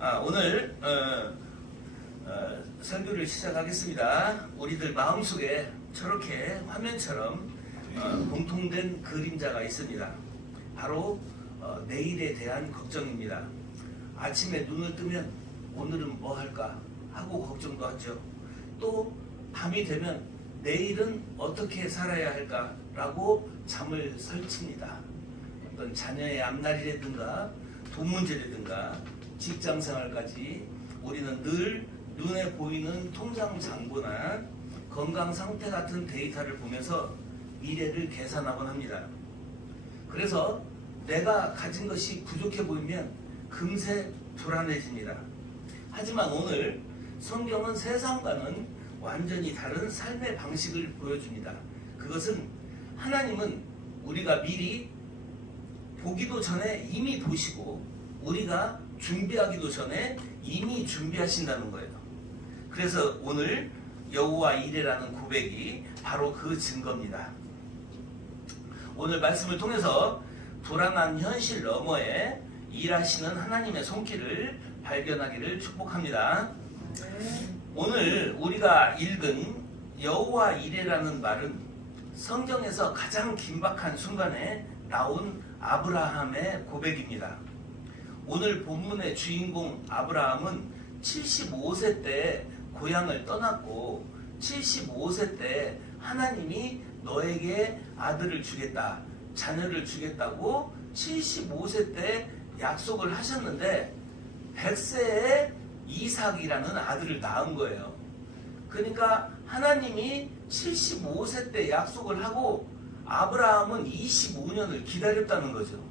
오늘 설교를 시작하겠습니다. 우리들 마음속에 저렇게 화면처럼 공통된 그림자가 있습니다. 바로 내일에 대한 걱정입니다. 아침에 눈을 뜨면 오늘은 뭐 할까 하고 걱정도 하죠. 또 밤이 되면 내일은 어떻게 살아야 할까라고 잠을 설칩니다. 어떤 자녀의 앞날이라든가 돈 문제라든가 직장 생활까지 우리는 늘 눈에 보이는 통장 잔고나 건강 상태 같은 데이터를 보면서 미래를 계산하곤 합니다. 그래서 내가 가진 것이 부족해 보이면 금세 불안해집니다. 하지만 오늘 성경은 세상과는 완전히 다른 삶의 방식을 보여줍니다. 그것은 하나님은 우리가 미리 보기도 전에 이미 보시고 우리가 준비하기도 전에 이미 준비하신다는 거예요. 그래서 오늘 여호와 이레라는 고백이 바로 그 증거입니다. 오늘 말씀을 통해서 불안한 현실 너머에 일하시는 하나님의 손길을 발견하기를 축복합니다. 오늘 우리가 읽은 여호와 이레라는 말은 성경에서 가장 긴박한 순간에 나온 아브라함의 고백입니다. 오늘 본문의 주인공 아브라함은 75세 때 고향을 떠났고 75세 때 하나님이 너에게 아들을 주겠다, 자녀를 주겠다고 75세 때 약속을 하셨는데 100세에 이삭이라는 아들을 낳은 거예요. 그러니까 하나님이 75세 때 약속을 하고 아브라함은 25년을 기다렸다는 거죠.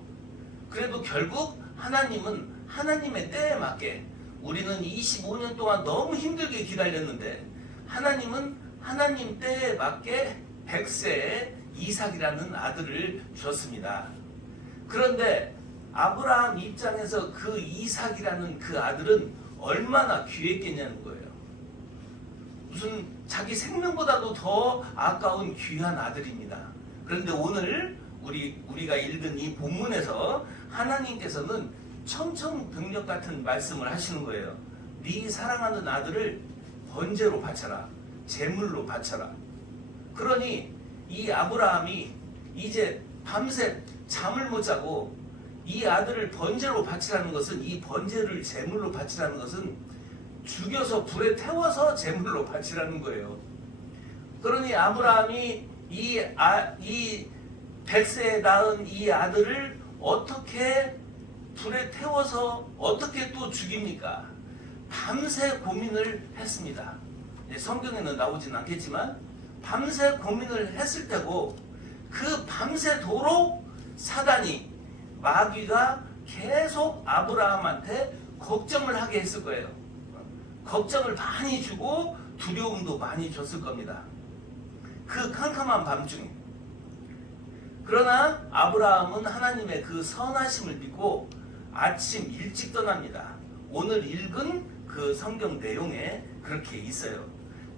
그래도 결국 하나님은 하나님의 때에 맞게, 우리는 25년 동안 너무 힘들게 기다렸는데 하나님은 하나님 때에 맞게 100세에 이삭이라는 아들을 줬습니다. 그런데 아브라함 입장에서 그 이삭이라는 그 아들은 얼마나 귀했겠냐는 거예요. 무슨 자기 생명보다도 더 아까운 귀한 아들입니다. 그런데 오늘 우리가 읽은 이 본문에서 하나님께서는 청천벽력 같은 말씀을 하시는 거예요. 네 사랑하는 아들을 번제로 바쳐라, 제물로 바쳐라. 그러니 이 아브라함이 이제 밤새 잠을 못 자고 이 아들을 번제로 바치라는 것은, 이 번제를 제물로 바치라는 것은 죽여서 불에 태워서 제물로 바치라는 거예요. 그러니 아브라함이 이 100세에 낳은 이 아들을 어떻게 불에 태워서 어떻게 또 죽입니까? 밤새 고민을 했습니다. 성경에는 나오진 않겠지만 밤새 고민을 했을 테고, 그 밤새도록 사단이, 마귀가 계속 아브라함한테 걱정을 하게 했을 거예요. 걱정을 많이 주고 두려움도 많이 줬을 겁니다. 그 캄캄한 밤중에. 그러나 아브라함은 하나님의 그 선하심을 믿고 아침 일찍 떠납니다. 오늘 읽은 그 성경 내용에 그렇게 있어요.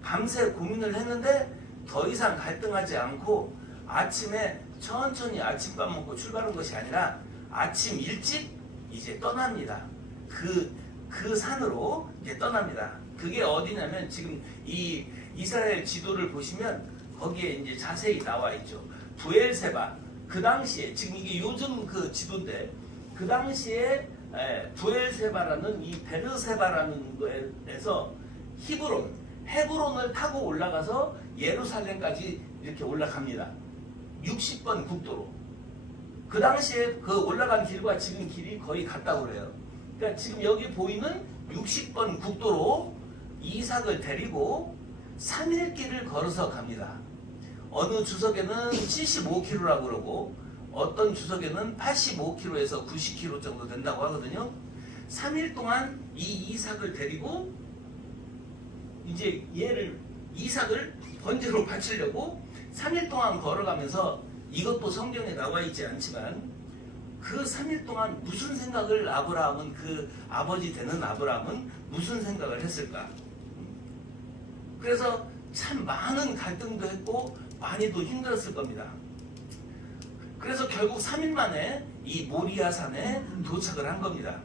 밤새 고민을 했는데 더 이상 갈등하지 않고 아침에 천천히 아침밥 먹고 출발한 것이 아니라 아침 일찍 이제 떠납니다. 그 산으로 이제 떠납니다. 그게 어디냐면 지금 이 이스라엘 지도를 보시면 거기에 이제 자세히 나와 있죠. 부엘세바. 그 당시에, 지금 이게 요즘 그 지도인데, 그 당시에 부엘세바라는 이 베르세바라는 거에서 헤브론을 타고 올라가서 예루살렘까지 이렇게 올라갑니다. 60번 국도로. 그 당시에 그 올라간 길과 지금 길이 거의 같다고 그래요. 그러니까 지금 여기 보이는 60번 국도로 이삭을 데리고 3일 길을 걸어서 갑니다. 어느 주석에는 75km라고 그러고 어떤 주석에는 85km에서 90km 정도 된다고 하거든요. 3일 동안 이 이삭을 데리고 이제 이삭을 번제로 바치려고 3일 동안 걸어가면서, 이것도 성경에 나와 있지 않지만 그 3일 동안 무슨 생각을 아브라함은, 그 아버지 되는 아브라함은 무슨 생각을 했을까? 그래서 참 많은 갈등도 했고 많이도 힘들었을 겁니다. 그래서 결국 3일 만에 이 모리아산에 도착을 한 겁니다.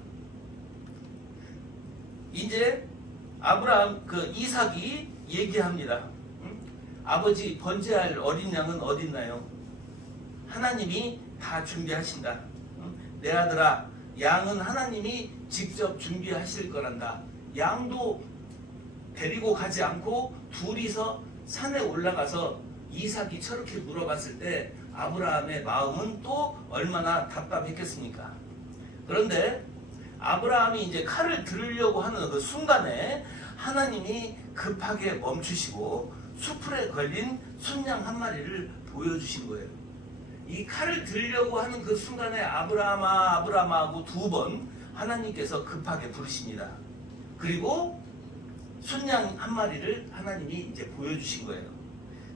이제 아브라함 그 이삭이 얘기합니다. 아버지 번제할 어린 양은 어디 있나요? 하나님이 다 준비하신다. 내 아들아, 양은 하나님이 직접 준비하실 거란다. 양도 데리고 가지 않고 둘이서 산에 올라가서 이삭이 저렇게 물어봤을 때 아브라함의 마음은 또 얼마나 답답했겠습니까? 그런데 아브라함이 이제 칼을 들으려고 하는 그 순간에 하나님이 급하게 멈추시고 수풀에 걸린 순양 한 마리를 보여주신 거예요. 이 칼을 들려고 하는 그 순간에 아브라함아 아브라함아 하고 2번 하나님께서 급하게 부르십니다. 그리고 순양 한 마리를 하나님이 이제 보여주신 거예요.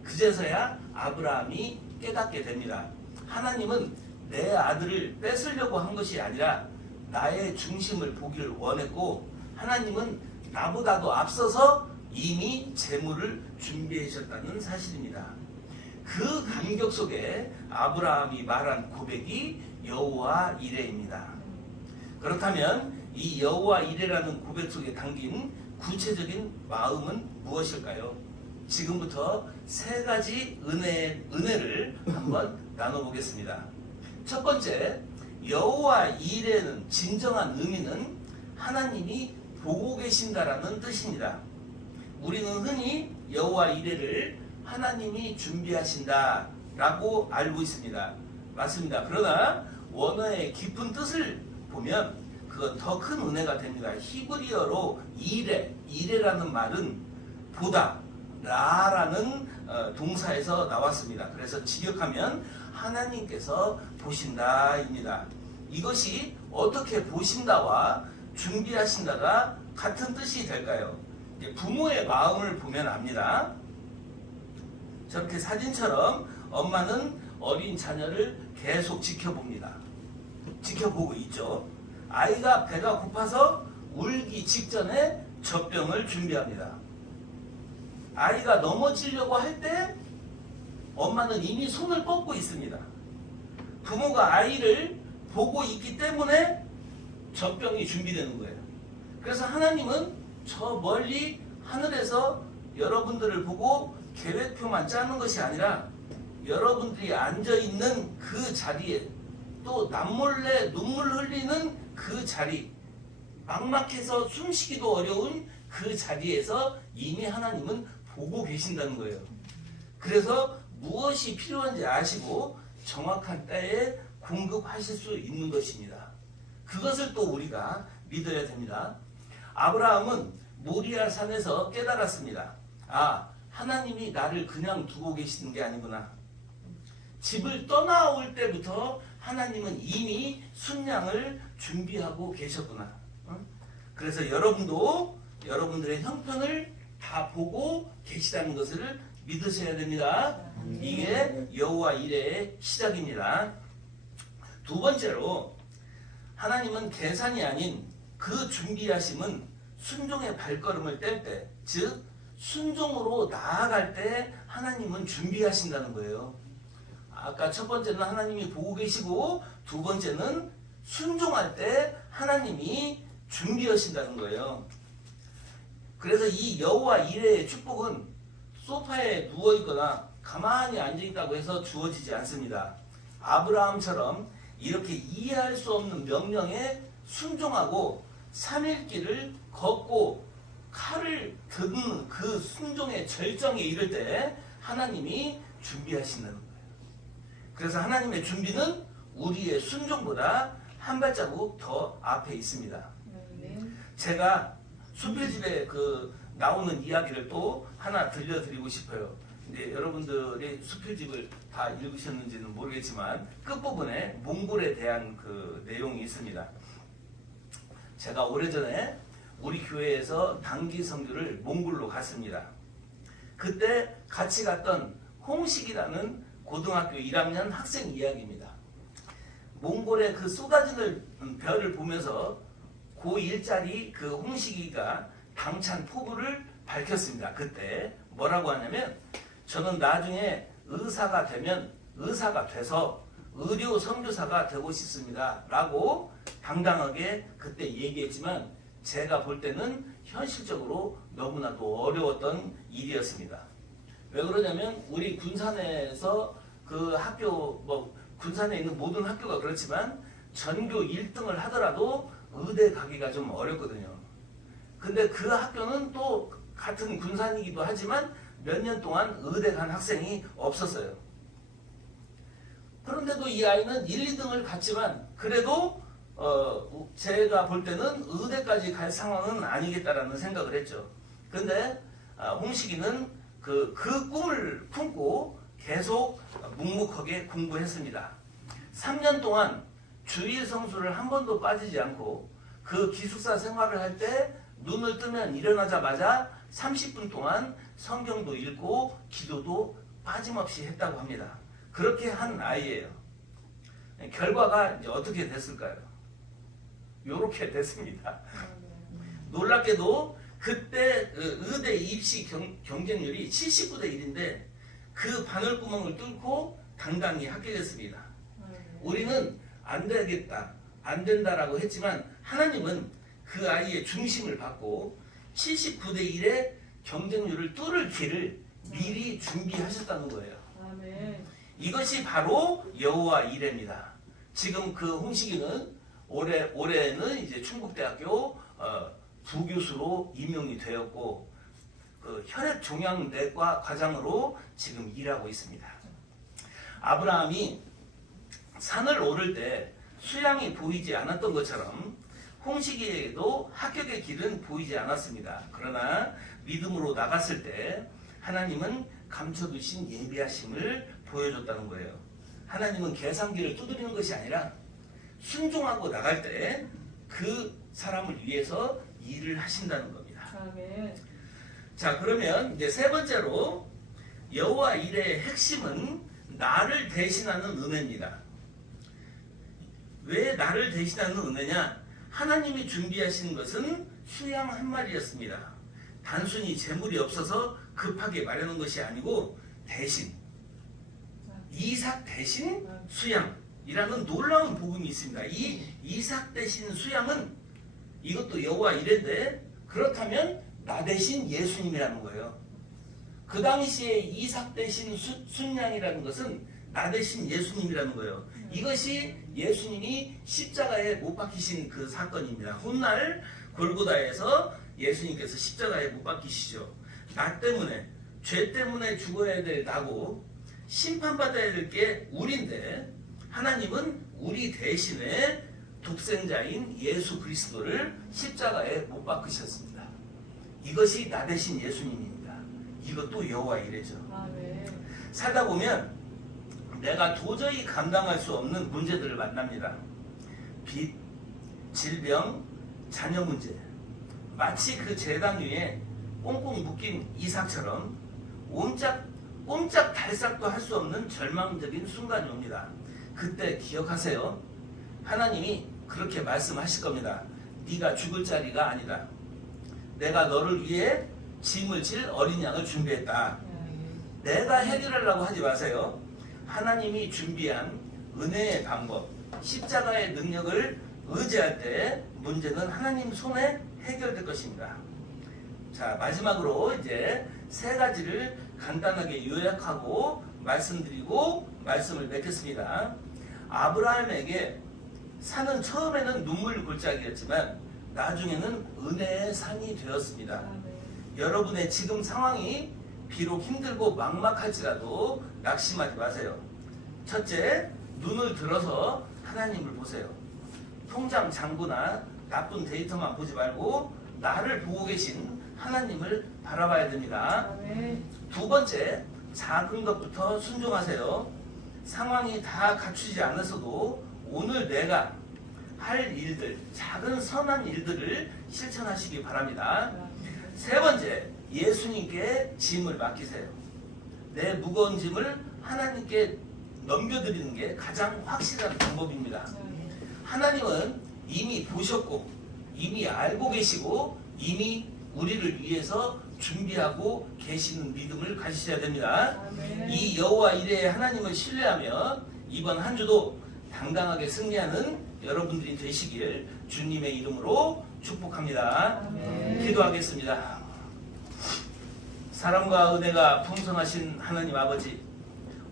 그제서야 아브라함이 깨닫게 됩니다. 하나님은 내 아들을 뺏으려고 한 것이 아니라 나의 중심을 보기를 원했고, 하나님은 나보다도 앞서서 이미 재물을 준비하셨다는 사실입니다. 그 감격 속에 아브라함이 말한 고백이 여호와 이레입니다. 그렇다면 이 여호와 이레라는 고백 속에 담긴 구체적인 마음은 무엇일까요? 지금부터 3가지 은혜를 한번 나눠보겠습니다. 첫 번째, 여호와 이레는 진정한 의미는 하나님이 보고 계신다라는 뜻입니다. 우리는 흔히 여호와 이레를 하나님이 준비하신다 라고 알고 있습니다. 맞습니다. 그러나 원어의 깊은 뜻을 보면 그건 더 큰 은혜가 됩니다. 히브리어로 이레라는 말은 보다, 라라는 동사에서 나왔습니다. 그래서 직역하면 하나님께서 보신다입니다. 이것이 어떻게 보신다와 준비하신다가 같은 뜻이 될까요? 부모의 마음을 보면 압니다. 저렇게 사진처럼 엄마는 어린 자녀를 계속 지켜봅니다. 지켜보고 있죠. 아이가 배가 고파서 울기 직전에 젖병을 준비합니다. 아이가 넘어지려고 할 때 엄마는 이미 손을 뻗고 있습니다. 부모가 아이를 보고 있기 때문에 젖병이 준비되는 거예요. 그래서 하나님은 저 멀리 하늘에서 여러분들을 보고 계획표만 짜는 것이 아니라 여러분들이 앉아있는 그 자리에, 또 남몰래 눈물 흘리는 그 자리, 막막해서 숨쉬기도 어려운 그 자리에서 이미 하나님은 보고 계신다는 거예요. 그래서 무엇이 필요한지 아시고 정확한 때에 공급하실 수 있는 것입니다. 그것을 또 우리가 믿어야 됩니다. 아브라함은 모리아 산에서 깨달았습니다. 아, 하나님이 나를 그냥 두고 계시는 게 아니구나. 집을 떠나올 때부터 하나님은 이미 순양을 준비하고 계셨구나. 그래서 여러분도 여러분들의 형편을 다 보고 계시다는 것을 믿으셔야 됩니다. 이게 여호와 이레의 시작입니다. 2번째로, 하나님은 계산이 아닌 그 준비하심은 순종의 발걸음을 뗄 때, 즉 순종으로 나아갈 때 하나님은 준비하신다는 거예요. 아까 첫 번째는 하나님이 보고 계시고, 2번째는 순종할 때 하나님이 준비하신다는 거예요. 그래서 이 여호와 이레의 축복은 소파에 누워있거나 가만히 앉아있다고 해서 주어지지 않습니다. 아브라함처럼 이렇게 이해할 수 없는 명령에 순종하고 3일 길을 걷고 칼을 든 그 순종의 절정에 이를 때 하나님이 준비하신다는 거예요. 그래서 하나님의 준비는 우리의 순종보다 한 발자국 더 앞에 있습니다. 제가 수필집에 그 나오는 이야기를 또 하나 들려드리고 싶어요. 근데 여러분들이 수필집을 다 읽으셨는지는 모르겠지만 끝부분에 몽골에 대한 그 내용이 있습니다. 제가 오래전에 우리 교회에서 단기 선교를 몽골로 갔습니다. 그때 같이 갔던 홍식이라는 고등학교 1학년 학생 이야기입니다. 몽골의 그 쏟아지는 별을 보면서 고1짜리 그 홍식이가 당찬 포부를 밝혔습니다. 그때 뭐라고 하냐면, 저는 나중에 의사가 되면 의사가 돼서 의료 선교사가 되고 싶습니다 라고 당당하게 그때 얘기했지만, 제가 볼 때는 현실적으로 너무나도 어려웠던 일이었습니다. 왜 그러냐면 우리 군산에서 그 학교 군산에 있는 모든 학교가 그렇지만 전교 1등을 하더라도 의대 가기가 좀 어렵거든요. 근데 그 학교는 또 같은 군산이기도 하지만 몇 년 동안 의대 간 학생이 없었어요. 그런데도 이 아이는 1, 2등을 갔지만 그래도 제가 볼 때는 의대까지 갈 상황은 아니겠다라는 생각을 했죠. 근데 홍식이는 그 꿈을 품고 계속 묵묵하게 공부했습니다. 3년 동안 주일 성수를 한 번도 빠지지 않고 그 기숙사 생활을 할 때 눈을 뜨면 일어나자마자 30분 동안 성경도 읽고 기도도 빠짐없이 했다고 합니다. 그렇게 한 아이예요. 결과가 이제 어떻게 됐을까요? 요렇게 됐습니다. 놀랍게도 그때 의대 입시 경쟁률이 79대 1인데 그 바늘구멍을 뚫고 당당히 합격했습니다. 우리는 안 되겠다, 안 된다라고 했지만 하나님은 그 아이의 중심을 받고 79대 1의 경쟁률을 뚫을 길을 미리 준비하셨다는 거예요. 아멘. 이것이 바로 여호와 이레입니다. 지금 그 홍식이는 올해는 이제 충북대학교 부교수로 임용이 되었고 그 혈액종양내과 과장으로 지금 일하고 있습니다. 아브라함이 산을 오를 때 수양이 보이지 않았던 것처럼 홍식이에게도 합격의 길은 보이지 않았습니다. 그러나 믿음으로 나갔을 때 하나님은 감춰두신 예비하심을 보여줬다는 거예요. 하나님은 계산기를 두드리는 것이 아니라 순종하고 나갈 때 그 사람을 위해서 일을 하신다는 겁니다. 아멘. 자, 그러면 이제 세 번째로 여호와 일의 핵심은 나를 대신하는 은혜입니다. 왜 나를 대신하는 은혜냐? 하나님이 준비하신 것은 수양 한 마리였습니다. 단순히 재물이 없어서 급하게 마련한 것이 아니고 대신 이삭 대신 수양이라는 놀라운 복음이 있습니다. 이 이삭 대신 수양은 이것도 여호와 이레인데 그렇다면 나 대신 예수님이라는 거예요. 그 당시에 이삭 대신 순양이라는 것은 나 대신 예수님이라는 거예요. 이것이 예수님이 십자가에 못 박히신 그 사건입니다. 훗날 골고다에서 예수님께서 십자가에 못 박히시죠. 나 때문에 죄 때문에 죽어야 될 나고 심판받아야 될 게 우리인데 하나님은 우리 대신에 독생자인 예수 그리스도를 십자가에 못 박으셨습니다. 이것이 나 대신 예수님입니다. 이것도 여호와 이레죠. 아멘. 살다 보면 내가 도저히 감당할 수 없는 문제들을 만납니다. 빚, 질병, 자녀 문제. 마치 그 제당 위에 꽁꽁 묶인 이삭처럼 꼼짝달싹도 할 수 없는 절망적인 순간이 옵니다. 그때 기억하세요. 하나님이 그렇게 말씀하실 겁니다. 네가 죽을 자리가 아니다. 내가 너를 위해 짐을 질 어린 양을 준비했다. 내가 해결하려고 하지 마세요. 하나님이 준비한 은혜의 방법, 십자가의 능력을 의지할 때 문제는 하나님 손에 해결될 것입니다. 자, 마지막으로 이제 세 가지를 간단하게 요약하고 말씀드리고 말씀을 맺겠습니다. 아브라함에게 산은 처음에는 눈물 골짜기였지만 나중에는 은혜의 산이 되었습니다. 여러분의 지금 상황이 비록 힘들고 막막할지라도 낙심하지 마세요. 첫째, 눈을 들어서 하나님을 보세요. 통장 잔고나 나쁜 데이터만 보지 말고 나를 보고 계신 하나님을 바라봐야 됩니다. 두 번째, 작은 것부터 순종하세요. 상황이 다 갖추지 않았어도 오늘 내가 할 일들, 작은 선한 일들을 실천하시기 바랍니다. 세 번째, 예수님께 짐을 맡기세요. 내 무거운 짐을 하나님께 넘겨드리는 게 가장 확실한 방법입니다. 하나님은 이미 보셨고 이미 알고 계시고 이미 우리를 위해서 준비하고 계시는 믿음을 가지셔야 됩니다. 이 여호와 이레의 하나님을 신뢰하며 이번 한 주도 당당하게 승리하는 여러분들이 되시길 주님의 이름으로 축복합니다. 기도하겠습니다. 사랑과 은혜가 풍성하신 하나님 아버지,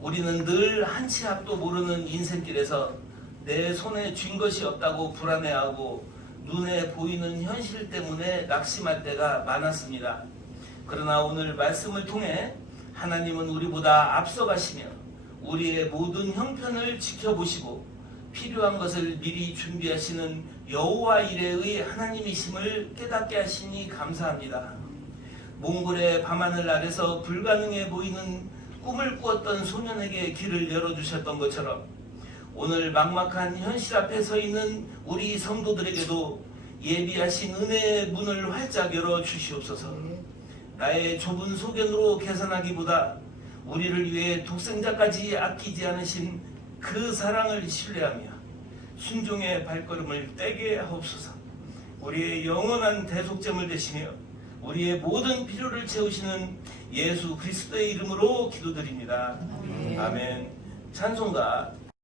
우리는 늘 한 치 앞도 모르는 인생길에서 내 손에 쥔 것이 없다고 불안해하고 눈에 보이는 현실 때문에 낙심할 때가 많았습니다. 그러나 오늘 말씀을 통해 하나님은 우리보다 앞서가시며 우리의 모든 형편을 지켜보시고 필요한 것을 미리 준비하시는 여호와 이레의 하나님이심을 깨닫게 하시니 감사합니다. 몽골의 밤하늘 아래서 불가능해 보이는 꿈을 꾸었던 소년에게 길을 열어주셨던 것처럼 오늘 막막한 현실 앞에 서 있는 우리 성도들에게도 예비하신 은혜의 문을 활짝 열어주시옵소서. 나의 좁은 소견으로 계산하기보다 우리를 위해 독생자까지 아끼지 않으신 그 사랑을 신뢰하며 순종의 발걸음을 떼게 하옵소서. 우리의 영원한 대속점을 되시며 우리의 모든 필요를 채우시는 예수 그리스도의 이름으로 기도드립니다. 아멘. 찬송가